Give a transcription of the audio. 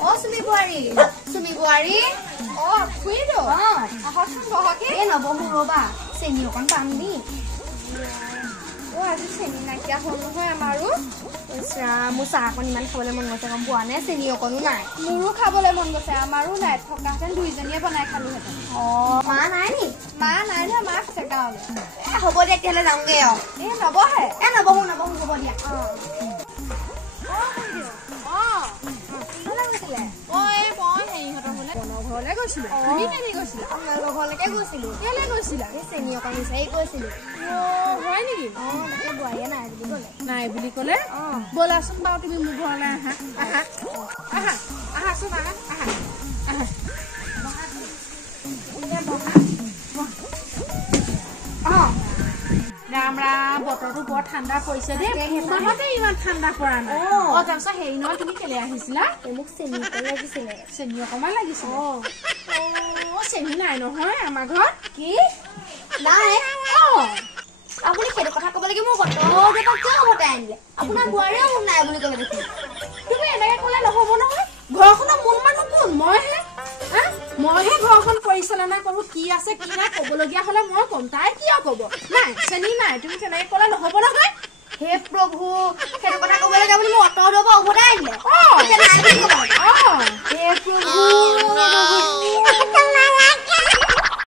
অ সুমি বুৱাৰী অ খুইদো আহকচোন বহকে এ নবহো ৰবা চেনি অকণ পাম নি অ আজি চেনি নাইকিয়া হ'ল নহয় আমাৰো মোৰ চাহ অকণ ইমান খাবলৈ মন গৈছে গম পোৱা নে চেনি অকণো নাই মোৰো খাবলৈ মন গৈছে আমাৰো নাই থকাহেঁতেন দুইজনীয়ে বনাই খালোহেঁতেন অ মা নাই নি মা নাই নহয় মা আছে গাঁৱলৈ হ'ব দিয়া তেতিয়াহ'লে যাওঁগে আৰু নবহে নবহো হ'ব দিয়া ঘৰলৈ গৈছিলো তুমি কেনে গৈছিলা আপোনালোকৰ ঘৰলৈকে গৈছিলো কেলে গৈছিলা এই চেনি অকণ বিচাৰি গৈছিলো হয় নেকি তাকে বোৱাৰীয়ে নাই বুলি ক'লে ব'লাচোন বাৰু তুমি মোৰ ঘৰলৈ আহাচোন ৰাম ৰাম বতৰটো বৰ ঠাণ্ডা পৰিছে দেই মাহতে ইমান ঠাণ্ডা পৰা নাই তাৰপিছত হেৰি নহয় তুমি কেলে আহিছিলা মোক চেনি অকণ লাগিছিলে চেনি অকণমান লাগিছিলে চেনি নাই নহয় আমাৰ ঘৰত কি নাই আপুনি সেইটো কথা ক'ব লাগে মোৰ কিয় উভতাই আনিলে আপোনাৰ বোৱাৰীও মোক নাই বুলি ক'লে দেখোন তুমি এনেকে ক'লে নহ'ব নহয় ঘৰখনৰ মূল মানুহ কোন মইহে ঘৰখন পৰিচালনা কৰো কি আছে কি নাই ক'বলগীয়া হ'লে মই ক'ম তাই কিয় ক'ব নাই চেনি নাই তুমি তেনেকে ক'লে নহ'ব নহয় হে প্ৰভু সেইটো কথা ক'ব লাগে আপুনি মোক অট'ৰ পৰা উভতাই আনিলে হে প্ৰভু